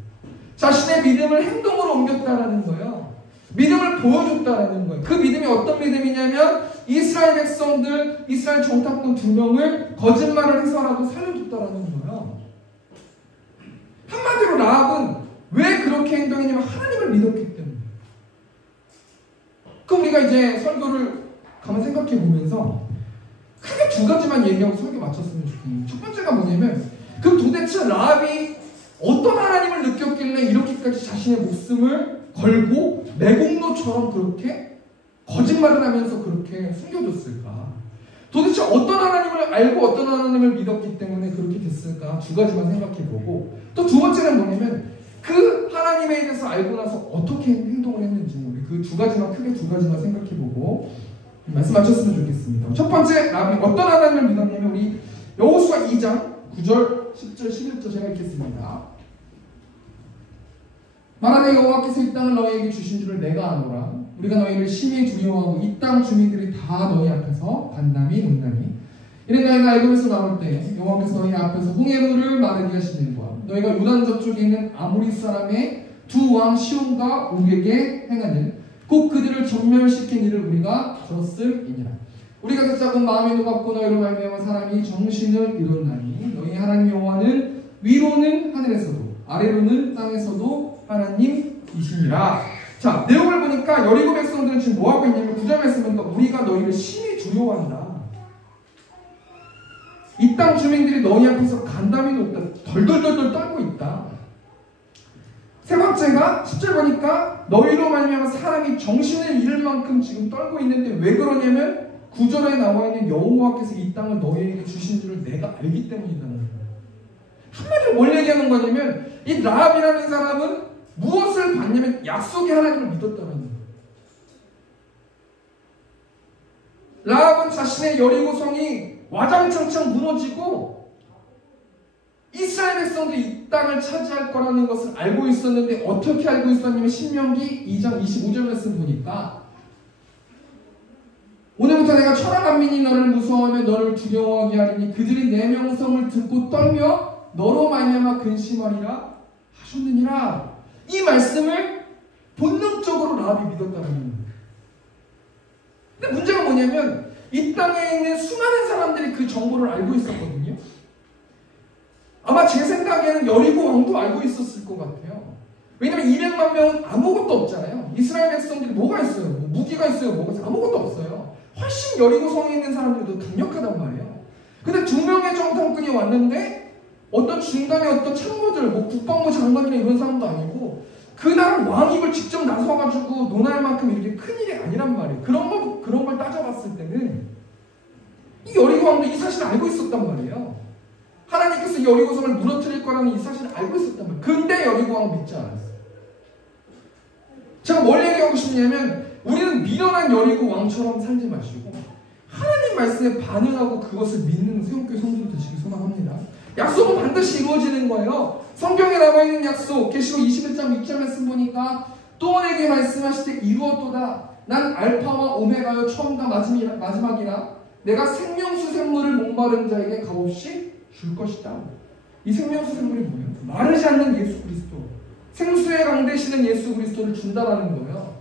자신의 믿음을 행동으로 옮겼다라는 거예요. 믿음을 보여줬다라는 거예요. 그 믿음이 어떤 믿음이냐면 이스라엘 백성들, 이스라엘 정탐꾼 2명을 거짓말을 해서라도 살려줬다라는 거예요. 한마디로 라합은 왜 그렇게 행동했냐면 하나님을 믿었기 때문에. 그럼 우리가 이제 설교를 가만 생각해 보면서 크게 두 가지만 얘기하고 설교 마쳤으면 좋겠네요. 첫 번째가 뭐냐면 그럼 도대체 라합이 어떤 하나님을 느꼈길래 이렇게까지 자신의 목숨을 걸고 매국노처럼 그렇게 거짓말을 하면서 그렇게 숨겨줬을까? 도대체 어떤 하나님을 알고 어떤 하나님을 믿었기 때문에 그렇게 됐을까? 두 가지만 생각해보고 또 두 번째는 뭐냐면 그 하나님에 대해서 알고 나서 어떻게 행동을 했는지 우리 그 두 가지만 크게 두 가지만 생각해보고 말씀 마쳤으면 좋겠습니다. 첫 번째 라합이 어떤 하나님을 믿었냐면 우리 여호수아 2장 9절 10절 11절 제가 읽겠습니다. 말하되 여호와께서 이 땅을 너희에게 주신 줄을 내가 아노라. 우리가 너희를 심히 두려워하고 이 땅 주민들이 다 너희 앞에서 반담이 논나니 이는 너희가 애굽에서 나올 때 여호와께서 너희 앞에서 홍해물을 마르게 하시는과 너희가 요단 저쪽에 있는 아모리 사람의 두 왕 시온과 옥에게 행하는 곧 그들을 전멸시킨 일을 우리가 들었음이니라. 우리가 그 작은 마음에 녹았고 너희로 말미암아 사람이 정신을 이뤘나니 너희 하나님 여호와는 위로는 하늘에서도 아래로는 땅에서도 하나님이시니라. 자, 내용을 보니까 여리고 백성들은 지금 뭐하고 있냐면 9절 말씀 보니까 우리가 너희를 심히 두려워한다. 이 땅 주민들이 너희 앞에서 간담이 높다. 덜덜덜덜 떨고 있다. 세 번째가 10절 보니까 너희로 말미암아 사람이 정신을 잃을 만큼 지금 떨고 있는데 왜 그러냐면 9절에 나와 있는 여호와께서 이 땅을 너희에게 주신 줄을 내가 알기 때문이라는 거예요. 한마디로 뭘 얘기하는 거냐면 이 라합이라는 사람은 무엇을 받냐면 약속의 하나님을 믿었다는 거예요. 라합은 자신의 여리고성이 와장창창 무너지고 이스라엘 백성들이 이 땅을 차지할 거라는 것을 알고 있었는데 어떻게 알고 있었냐면 신명기 2장 25절 말씀 보니까 오늘부터 내가 천하 만민이 너를 무서워하며 너를 두려워하게 하리니 그들이 내 명성을 듣고 떨며 너로 말미암아 근심하리라 하셨느니라. 이 말씀을 본능적으로 라합이 믿었다는 거예요. 근데 문제가 뭐냐면 이 땅에 있는 수많은 사람들이 그 정보를 알고 있었거든요. 아마 제 생각에는 여리고 왕도 알고 있었을 것 같아요. 왜냐면 200만 명은 아무것도 없잖아요. 이스라엘 백성들이 뭐가 있어요? 뭐 무기가 있어요? 뭐가 있어요? 아무것도 없어요. 훨씬 여리고 성에 있는 사람들도 강력하단 말이에요. 근데 2명의 정탐꾼이 왔는데 어떤 중간에 어떤 참모들, 뭐 국방부 장관이나 이런 사람도 아니고 그 나라 왕입을 직접 나서가지고 논할 만큼 이렇게 큰일이 아니란 말이에요. 그런 걸 따져봤을 때는 이 여리고 왕도 이 사실을 알고 있었단 말이에요. 하나님께서 이 여리고성을 무너뜨릴 거라는 이 사실을 알고 있었단 말이에요. 근데 여리고 왕은 믿지 않았어요. 제가 뭘 얘기하고 싶냐면 우리는 미련한 여리고 왕처럼 살지 마시고 하나님 말씀에 반응하고 그것을 믿는 세움교회 성도들 되시길 소망합니다. 약속은 반드시 이루어지는 거예요. 성경에 남아있는 약속, 계시록 21장 6절 말씀 보니까 또 내게 말씀하시되 이루었도다. 난 알파와 오메가요 처음과 마지막이라 내가 생명수 샘물을 목마른 자에게 값없이 줄 것이다. 이 생명수 샘물이 뭐예요? 마르지 않는 예수 그리스도, 생수의 강 되시는 예수 그리스도를 준다라는 거예요.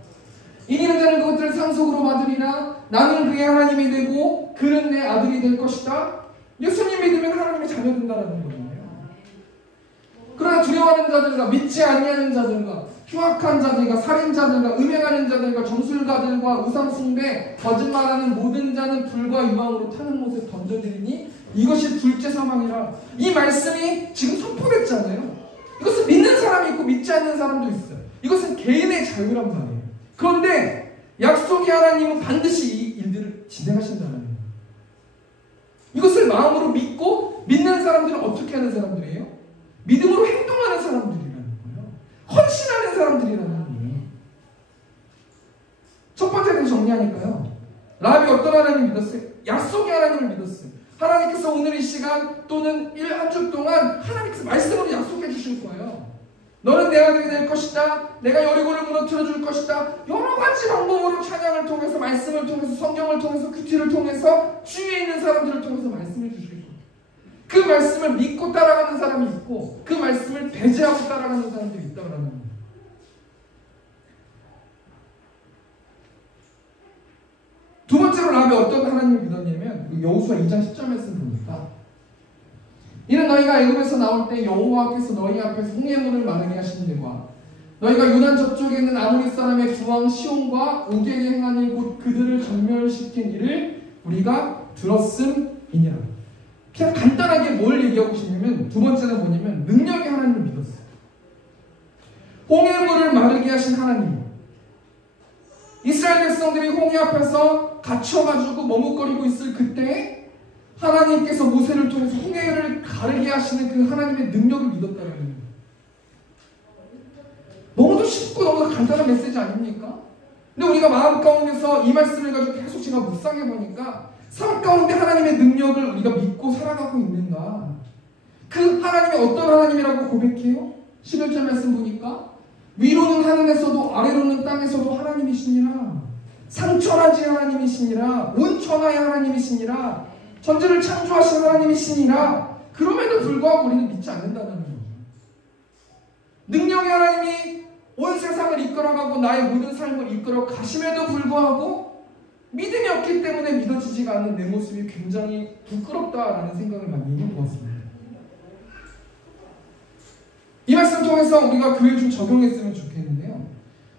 이기는 자는 그것들을 상속으로 받으리라. 나는 그의 하나님이 되고 그는 내 아들이 될 것이다. 예수님 믿으면 하나님의 자녀 된다라는 거예요. 그러나 두려워하는 자들과 믿지 아니하는 자들과 흉악한 자들과 살인자들과 음행하는 자들과 점술가들과 우상숭배 거짓말하는 모든 자는 불과 유황으로 타는 곳에 던져드리니 이것이 둘째 사망이라. 이 말씀이 지금 선포됐잖아요. 이것은 믿는 사람이 있고 믿지 않는 사람도 있어요. 이것은 개인의 자유란 말이에요. 그런데 약속의 하나님은 반드시 이 일들을 진행하신다는 거예요. 이것을 마음으로 믿고 믿는 사람들은 어떻게 하는 사람들이에요? 믿음으로 행동하는 사람들이라는 거예요. 헌신하는 사람들이라는 거예요. 첫 번째로 정리하니까요. 라합이 어떤 하나님을 믿었어요? 약속의 하나님을 믿었어요. 하나님께서 오늘 이 시간 또는 한 주 동안 하나님께서 말씀으로 약속해 주실 거예요. 너는 내 아들이 될 것이다. 내가 여리고를 무너뜨려 줄 것이다. 여러 가지 방법으로 찬양을 통해서, 말씀을 통해서, 성경을 통해서, 큐티를 통해서, 주위에 있는 사람들을 통해서 말씀해 주실 거예요. 그 말씀을 믿고 따라가는 사람이 있고 그 말씀을 배제하고 따라가는 사람들이 있다는 거예요. 두 번째로 라합이 어떤 하나님을 믿었냐면 여호수아 2장 10절 말씀 보니까 이는 너희가 애굽에서 나올 때 여호와께서 너희 앞에서 홍해물을 마르게 하시니와 너희가 요단 저쪽에 있는 아모리 사람의 주왕 시온과 오게게 행하니 곧 그들을 전멸시킨 일을 우리가 들었음이니라. 그냥 간단하게 뭘 얘기하고 싶냐면 두 번째는 뭐냐면 능력의 하나님을 믿었어요. 홍해물을 마르게 하신 하나님. 이스라엘 백성들이 홍해 앞에서 갇혀가지고 머뭇거리고 있을 그때 하나님께서 모세를 통해서 홍해를 가르게 하시는 그 하나님의 능력을 믿었다는 거예요. 너무도 쉽고 너무도 간단한 메시지 아닙니까? 근데 우리가 마음 가운데서 이 말씀을 가지고 계속 제가 묵상해 보니까 삶 가운데 하나님의 능력을 우리가 믿고 살아가고 있는가? 그 하나님이 어떤 하나님이라고 고백해요? 11절 말씀 보니까 위로는 하늘에서도 아래로는 땅에서도 하나님이시니라. 상천하지 하나님이시니라. 온천하의 하나님이시니라. 천지를 창조하신 하나님이시니라. 그럼에도 불구하고 우리는 믿지 않는다는 거죠. 능력의 하나님이 온 세상을 이끌어가고 나의 모든 삶을 이끌어 가심에도 불구하고 믿음이 없기 때문에 믿어지지가 않는 내 모습이 굉장히 부끄럽다라는 생각을 많이 해보았습니다. 이 말씀 통해서 우리가 교회 좀 적용했으면 좋겠는데요.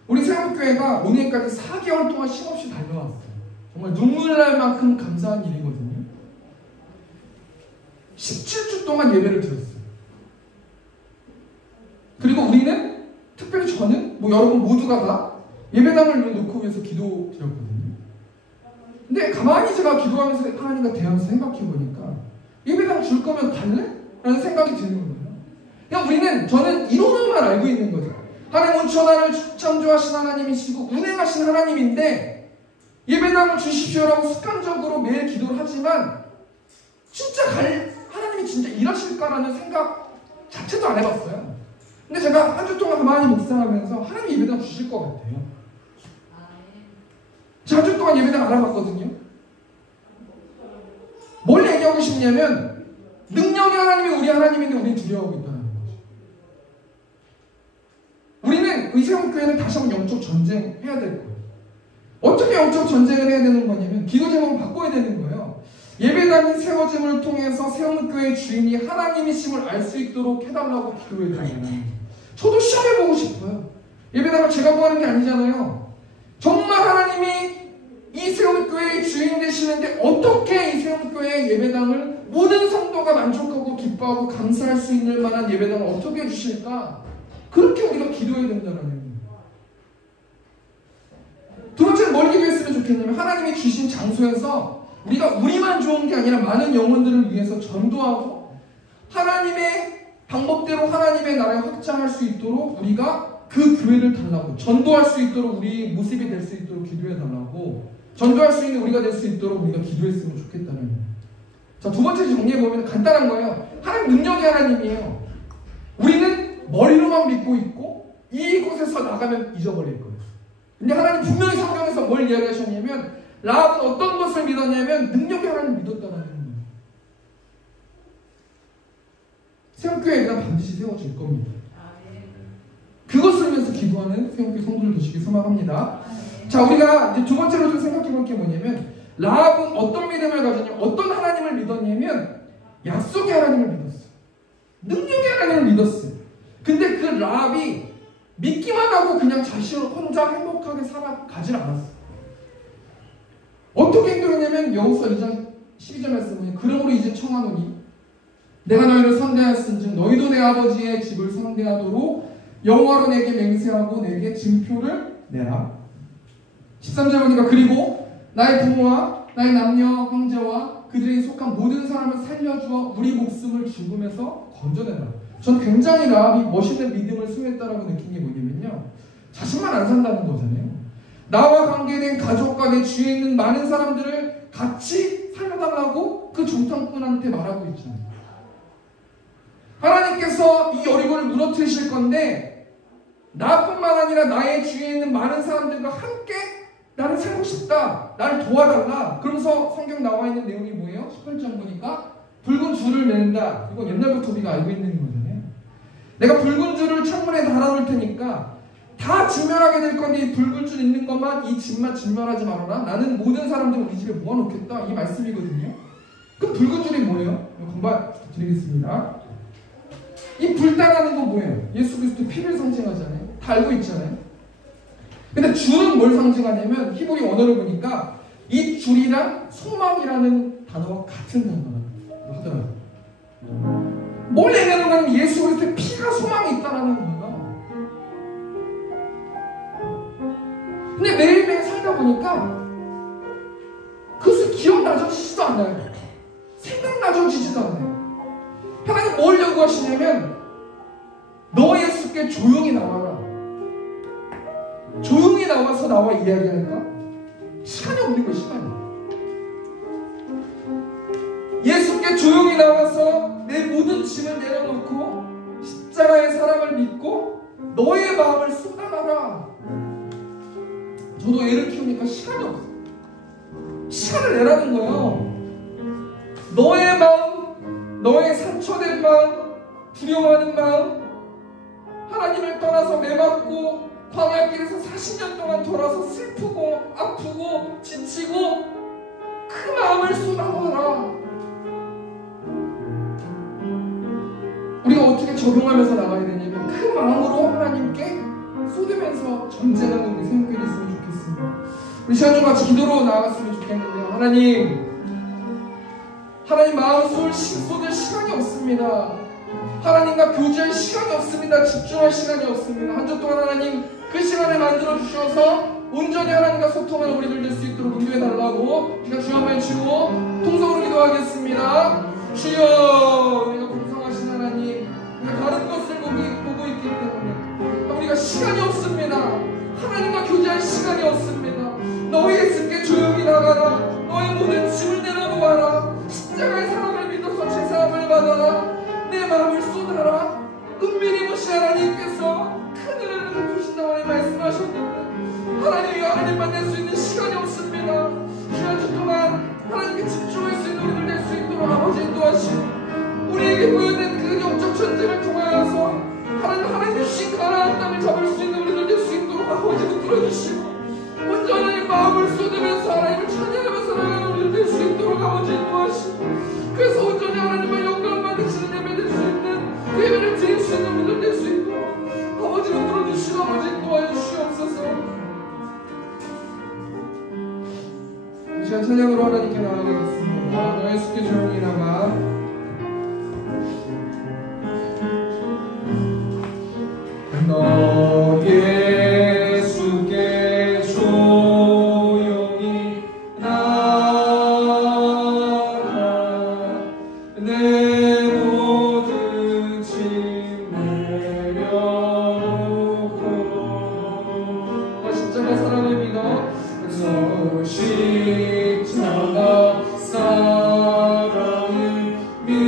우리 세움교회가 오늘까지 4개월 동안 쉼없이 달려왔어요. 정말 눈물 날 만큼 감사한 일이거든요. 17주 동안 예배를 드렸어요. 그리고 우리는, 특별히 저는, 여러분 모두가 다 예배당을 놓고 위해서 기도 드렸거든요. 근데 가만히 제가 기도하면서 하나님과 대하면서 생각해보니까 예배당 줄 거면 갈래? 라는 생각이 드는 거예요. 그냥 우리는, 저는 이론만 알고 있는 거죠. 하나님 온천하를 창조하신 하나님이시고 운행하신 하나님인데 예배당을 주십시오라고 습관적으로 매일 기도를 하지만 진짜 하나님이 진짜 일하실까라는 생각 자체도 안 해봤어요. 근데 제가 한 주 동안 가만히 묵상하면서 하나님 예배당 주실 것 같아요. 제가 한 주 동안 예배당 알아봤거든요. 뭘 얘기하고 싶냐면 능력의 하나님이 우리 하나님인데 우리는 두려워하고 있다는 거죠. 우리는 의세움교회는 다시 한번 영적 전쟁해야 될 거예요. 어떻게 영적 전쟁을 해야 되는 거냐면 기도 제목을 바꿔야 되는 거예요. 예배당이 세워짐을 통해서 세움교회의 주인이 하나님이심을 알 수 있도록 해달라고 기도해야 되잖아요. 저도 시험해보고 싶어요. 예배당을 제가 구하는 게 아니잖아요. 정말 하나님이 이 세움교회의 주인 되시는데 어떻게 이 세움교회의 예배당을 모든 성도가 만족하고 기뻐하고 감사할 수 있는 만한 예배당을 어떻게 해주실까? 그렇게 우리가 기도해야 된다는 거예요. 두 번째는 뭘 기도했으면 좋겠냐면 하나님이 주신 장소에서 우리가 우리만 좋은 게 아니라 많은 영혼들을 위해서 전도하고 하나님의 방법대로 하나님의 나라를 확장할 수 있도록 우리가 그 교회를 달라고, 전도할 수 있도록 우리 모습이 될 수 있도록 기도해 달라고, 전도할 수 있는 우리가 될 수 있도록 우리가 기도했으면 좋겠다는 거예요. 자, 두 번째 정리해보면 간단한 거예요. 하나님 능력의 하나님이에요. 우리는 머리로만 믿고 있고 이곳에서 나가면 잊어버릴 거예요. 근데 하나님 분명히 성경에서 뭘 이야기하셨냐면 라합은 어떤 것을 믿었냐면 능력이 하나님 믿었다는 거예요. 새롭교회가 반드시 세워질 겁니다. 그것을 위해서 기도하는 새롭교회 성도들 되시길 소망합니다. 자, 우리가 이제 두 번째로 좀 생각해 볼 게 뭐냐면 라합은 어떤 믿음을 가졌냐면 어떤 하나님을 믿었냐면 약속의 하나님을 믿었어요. 능력의 하나님을 믿었어요. 근데 그 라합이 믿기만 하고 그냥 자신을 혼자 행복하게 살아가질 않았어요. 어떻게 행동했냐면 여호수아 2장 12절 말씀 보면 그러므로 이제 청하노니 내가 너희를 선대하였은즉 너희도 내 아버지의 집을 선대하도록 여호와로 내게 맹세하고 내게 증표를 내라. 13절 보니까 그리고 나의 부모와 나의 남녀 형제와 그들에게 속한 모든 사람을 살려주어 우리 목숨을 죽음에서 건져내라. 전 굉장히 라합이 멋있는 믿음을 수행했다라고 느낀 게 뭐냐면요, 자신만 안 산다는 거잖아요. 나와 관계된 가족과 내 주위에 있는 많은 사람들을 같이 살려달라고 그 정탐꾼한테 말하고 있잖아요. 하나님께서 이 여리고를 무너뜨리실 건데 나뿐만 아니라 나의 주위에 있는 많은 사람들과 함께 나는 살고 싶다, 나를 도와달라. 그러면서 성경 나와 있는 내용이 뭐예요? 18절 보니까 붉은 줄을 맨다. 이건 옛날부터 우리가 알고 있는 거잖아요. 내가 붉은 줄을 창문에 달아놓을 테니까 다 진멸하게 될 건데 이 붉은 줄 있는 것만, 이 집만 진멸하지 말아라. 나는 모든 사람들을 우리 집에 모아놓겠다. 이 말씀이거든요. 그 붉은 줄이 뭐예요? 공부 드리겠습니다. 이 불단하는 건 뭐예요? 예수 그리스도 피를 상징하잖아요. 다 알고 있잖아요. 근데 줄은 뭘 상징하냐면 히브리 언어를 보니까 이 줄이랑 소망이라는 단어와 같은 단어라고 하더라고요. 뭘 얘기하는 거냐면 예수 그리스도의 피가 소망이 있다는 거예요. 근데 매일매일 살다 보니까 그것을 기억나져지지도 않아요. 생각나져지지도 않아요. 하나님 뭘 요구하시냐면 너 예수께 조용히 나와라. 조용히 나와서 나와 이야기할까? 시간이 없는 거야, 시간이. 예수께 조용히 나와서 내 모든 짐을 내려놓고 십자가의 사랑을 믿고 너의 마음을 쏟아놔라. 저도 애를 키우니까 시간이 없어요. 시간을 내라는 거예요. 너의 마음, 너의 상처된 마음, 두려워하는 마음, 하나님을 떠나서 매맞고 광야길에서 40년 동안 돌아서 슬프고 아프고 지치고 그 마음을 쏟아놓아라. 우리가 어떻게 적용하면서 나가야 되냐면 그 마음으로 하나님께 쏟으면서 전쟁하는 우리 생각이 있으면 좋겠습니다. 우리 시간 좀 같이 기도로 나아갔으면 좋겠는데요. 하나님 마음 쏟을 시간이 없습니다. 하나님과 교제할 시간이 없습니다. 집중할 시간이 없습니다. 한 주 동안 하나님 그 시간을 만들어 주셔서 온전히 하나님과 소통하는 우리들 될 수 있도록 인도해 달라고 우리가 주여 한번 외치고 통성으로 기도하겠습니다. 주여, 우리가 공성하신 하나님, 우리가 다른 것을 보고 있기 때문에 우리가 시간이 없습니다. 하나님과 교제할 시간이 없습니다. 너희 예수께 조용히 나가라. 너의 모든 짐을 내려놓아라. 십자가의 사랑을 믿어서 제사함을 받아라. 내 마음을 쏟아라. 은밀히 보신 하나님께서 그늘을 부신다고 말씀하셨는데 하나님이 하나님만 낼 수 있는 시간이 없습니다. 주한 주 동안 하나님께 집중할 수 있는 우리들 될 수 있도록 아버지 인도하시고 우리에게 보여낸 그 영적 전쟁을 통하여서 하나님 주신 가나안 땅을 잡을 수 있는 우리들 될 수 있도록 아버지 붙들어주시고 온전히 마음을 쏟으면서 하나님을 찬양하면서 나가는 우리들 될 수 있도록 아버지 인도하시고 그래서 온전히 하나님을 영광 받으시는 예배 될 수 있는 그 예배를 드릴 수 있는 우리들 될 수 있도록 아버지 붙들어주시고 아버지 인도하여 주시옵소서. 이 시간 찬양으로 하나님께 나아가겠습니다. 너 예수께 조용히 나가. 너 예수께 조용히 나가 내 모든 짐 내려놓고 십자가 사랑을 믿어 십자가 사랑을 믿어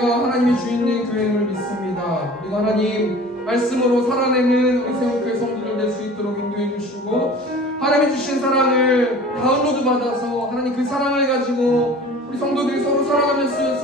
교회가 하나님이 주인인 교회임을 믿습니다. 그리고 하나님 말씀으로 살아내는 우리 세운교회 성도들 될 수 있도록 인도해 주시고 하나님이 주신 사랑을 다운로드 받아서 하나님 그 사랑을 가지고 우리 성도들이 서로 사랑하면서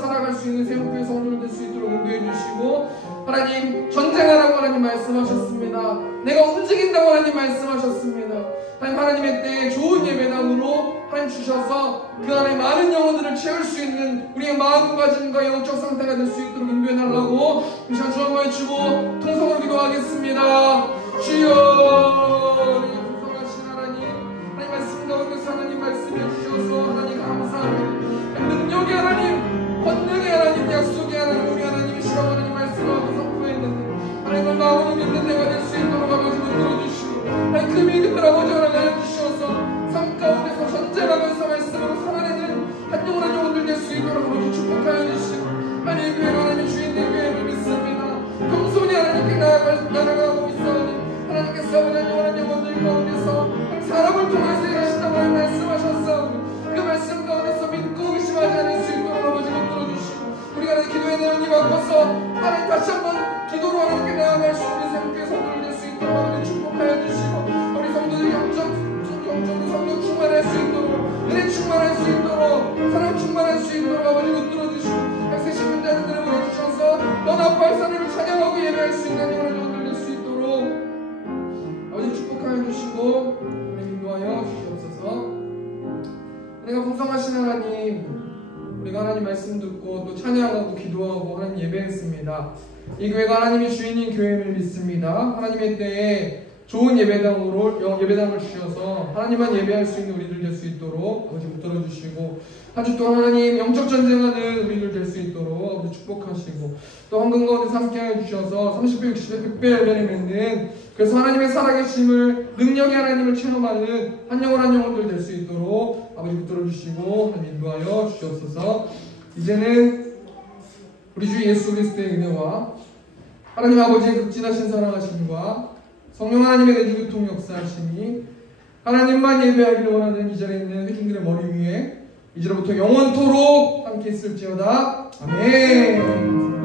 살아갈 수 있는 세운교회 성도들 될 수 있도록 인도해 주시고 하나님 전쟁하라고 하나님 말씀하셨습니다. 내가 움직인다고 하나님 말씀하셨습니다. 하나님의 때에 좋은 예배당으로 하나님 주셔서 그 안에 많은 영혼들을 채울 수 있는 우리의 마음가짐과 영적 상태가 될 수 있도록 인도해 달라고 이 시간 주여 외치고 통성으로 기도하겠습니다. 주여 우리 풍성하신 하나님 말씀 가운데서 하나님 말씀해 주셔서 하나님 감사합니다. 능력의 하나님 권능의 하나님 약속의 하나님 우리 하나님이시라고 하나님 말씀하고 선포했는데 하나님을 마음으로 믿는 내가 될 수 있도록 아버지 붙들어주시고 그 믿음을 아버지 하나님 알려주셔서 삶 가운데서 전쟁하면서 말씀으로 살아내는 한 영혼 한 영혼들 될 수 있도록 아버지 축복하여 주시고 하나님 교회가 하나님 주인된 교회를 믿습니다. 겸손히 하나님께 나아가고 있사오니 하나님께서 아버지 한 영혼 한 영혼들 가운데서 사람을 통해서 일하신다고 말씀하셨사오니 그 말씀 가운데서 믿고 의심하지 않을 수 있도록 아버지 붙들어주시고 우리가 하나님 기도의 내용이 바꿔서 하나님 다시 한번 기도로 하나님께 나아갈 수 있는 생명의 성도를 낼 수 있도록 아버지 축복하여 주시고 우리 성도들이 영적으로 성령 충만할 수 있도록 은혜 충만할 수 있도록 사랑 충만할 수 있도록 아버지 붙들어주시고 약세신 분자들을 보여주셔서 너나 발산을 찬양하고 예배할 수 있는 영혼을 얻을 수 있도록 아버지 축복하여 주시고 우리 인도하여 주시옵소서. 은혜가 풍성하신 하나님 우리가 하나님 말씀 듣고 또 찬양하고 기도하고 하나님 예배했습니다. 이 교회가 하나님이 주인인 교회임을 믿습니다. 하나님의 때에 좋은 예배당을 주셔서 하나님만 예배할 수 있는 우리들 될 수 있도록 아버지 붙들어주시고 한 주 동안 하나님 영적 전쟁하는 우리들 될 수 있도록 아버지 축복하시고 또 황금 가운데서 함께하여 주셔서 30배 60배 100배 열매를 맺는 그래서 하나님의 살아계심을 능력의 하나님을 체험하는 한 영혼 한 영혼들 될 수 있도록 아버지 붙들어주시고 하나님 인도하여 주시옵소서. 이제는 우리 주 예수 그리스도의 은혜와 하나님 아버지의 극진하신 사랑하심과 성령 하나님의 내주교통 역사하심이 하나님만 예배하기를 원하는 이 자리에 있는 회중들의 머리 위에 이제로부터 영원토록 함께 있을지어다. 아멘.